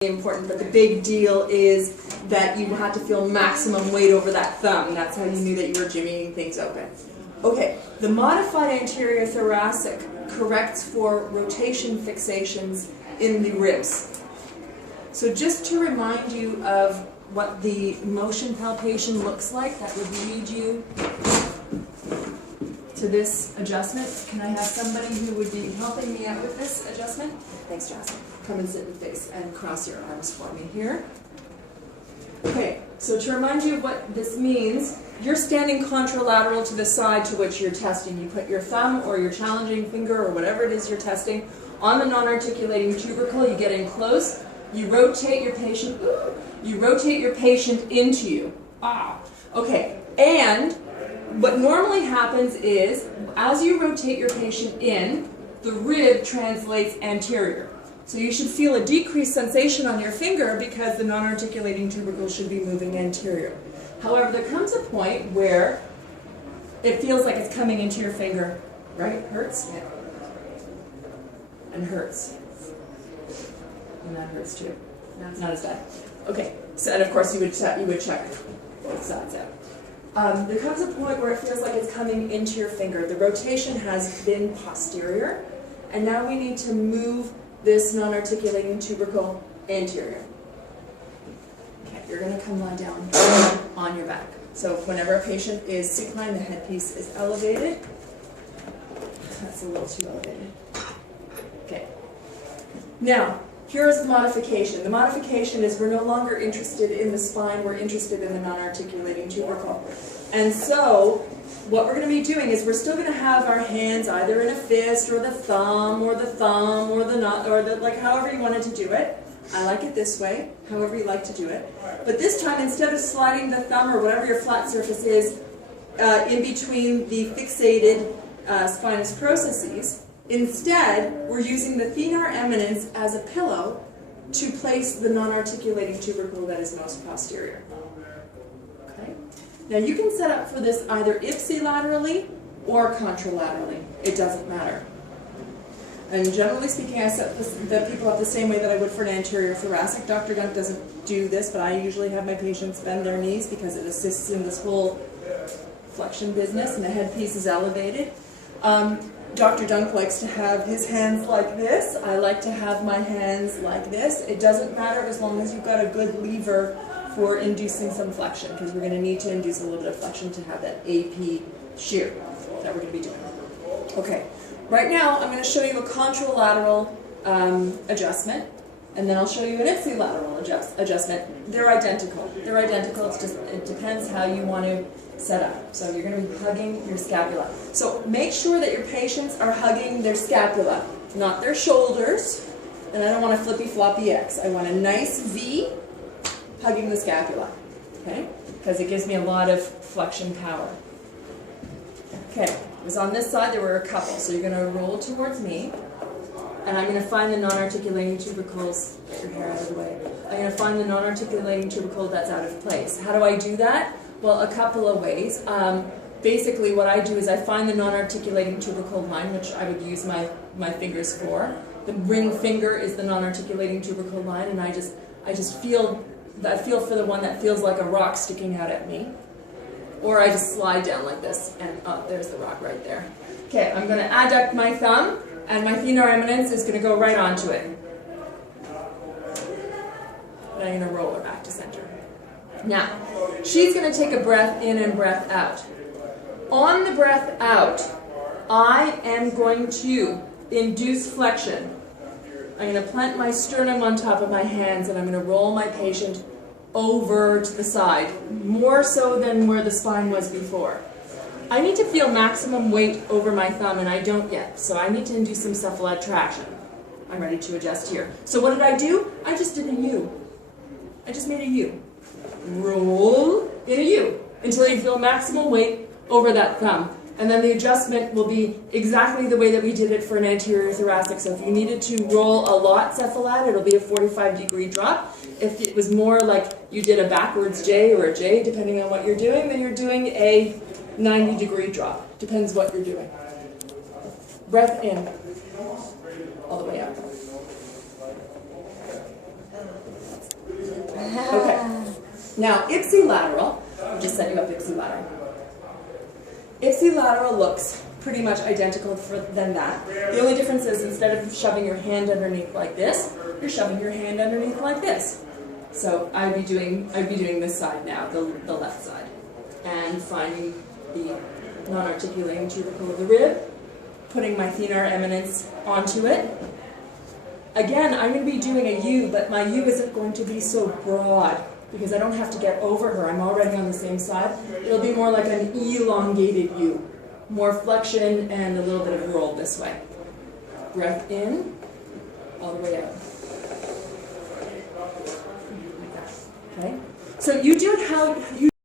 important, but the big deal is that you had to feel maximum weight over that thumb. That's how you knew that you were jimmying things open. Okay, the modified anterior thoracic corrects for rotation fixations in the ribs. So just to remind you of what the motion palpation looks like, that would lead you to this adjustment. Can I have somebody who would be helping me out with this adjustment? Thanks, Jasmine. Come and sit and face and cross your arms for me here. Okay, so to remind you of what this means, you're standing contralateral to the side to which you're testing. You put your thumb or your challenging finger or whatever it is you're testing on the non-articulating tubercle. You get in close. You rotate your patient. You rotate your patient into you. Okay, and what normally happens is, as you rotate your patient in, the rib translates anterior. So you should feel a decreased sensation on your finger because the non-articulating tubercle should be moving anterior. However, there comes a point where it feels like it's coming into your finger, right? Hurts? Yeah. And hurts. And that hurts too. Not as bad. Okay, so and of course you would check both sides out. There comes a point where it feels like it's coming into your finger. The rotation has been posterior, and now we need to move this non-articulating tubercle anterior. Okay, you're going to come lie down on your back. So whenever a patient is supine, the headpiece is elevated. That's a little too elevated. Okay. Now, here's the modification. The modification is we're no longer interested in the spine, we're interested in the non-articulating tubercle. And so, what we're going to be doing is we're still going to have our hands either in a fist or the thumb or like however you wanted to do it. I like it this way, however you like to do it. But this time, instead of sliding the thumb or whatever your flat surface is in between the fixated spinous processes, instead we're using the thenar eminence as a pillow to place the non-articulating tubercle that is most posterior. Okay? Now you can set up for this either ipsilaterally or contralaterally. It doesn't matter. And generally speaking, I set the people up the same way that I would for an anterior thoracic. Dr. Dunk doesn't do this, but I usually have my patients bend their knees because it assists in this whole flexion business, and the headpiece is elevated. Dr. Dunk likes to have his hands like this. I like to have my hands like this. It doesn't matter as long as you've got a good lever for inducing some flexion, because we're going to need to induce a little bit of flexion to have that AP shear that we're going to be doing. Okay, right now I'm going to show you a contralateral adjustment, and then I'll show you an ipsilateral adjustment. They're identical. They're identical. It's just, it depends how you want to set up. So you're going to be hugging your scapula. So make sure that your patients are hugging their scapula, not their shoulders. And I don't want a flippy floppy X. I want a nice V hugging the scapula. Okay? Because it gives me a lot of flexion power. Okay. It was on this side. There were a couple. So you're going to roll towards me. And I'm going to find the non-articulating tubercles. Get your hair out of the way. I'm going to find the non-articulating tubercle that's out of place. How do I do that? Well, a couple of ways. Basically, what I do is I find the non-articulating tubercle line, which I would use my fingers for. The ring finger is the non-articulating tubercle line, and I just feel for the one that feels like a rock sticking out at me. Or I just slide down like this, and oh, there's the rock right there. Okay, I'm going to adduct my thumb, and my thenar eminence is going to go right onto it. And I'm going to roll her back to center. Now, she's going to take a breath in and breath out. On the breath out, I am going to induce flexion. I'm going to plant my sternum on top of my hands, and I'm going to roll my patient over to the side, more so than where the spine was before. I need to feel maximum weight over my thumb, and I don't yet, so I need to induce some cephalad traction. I'm ready to adjust here. So what did I do? I just did a U. I just made a U. Roll in a U until you feel maximum weight over that thumb. And then the adjustment will be exactly the way that we did it for an anterior thoracic. So if you needed to roll a lot cephalad, it'll be a 45-degree drop. If it was more like you did a backwards J or a J, depending on what you're doing, then you're doing a 90-degree drop. Depends what you're doing. Breath in, all the way out. Now, ipsilateral, I'll just set you up ipsilateral. Ipsilateral looks pretty much identical than that. The only difference is instead of shoving your hand underneath like this, you're shoving your hand underneath like this. So I'd be doing this side now, the left side, and finding the non-articulating tubercle of the rib, putting my thenar eminence onto it. Again, I'm going to be doing a U, but my U isn't going to be so broad because I don't have to get over her. I'm already on the same side. It'll be more like an elongated U. More flexion and a little bit of roll this way. Breath in, all the way out. Okay? So you do it how you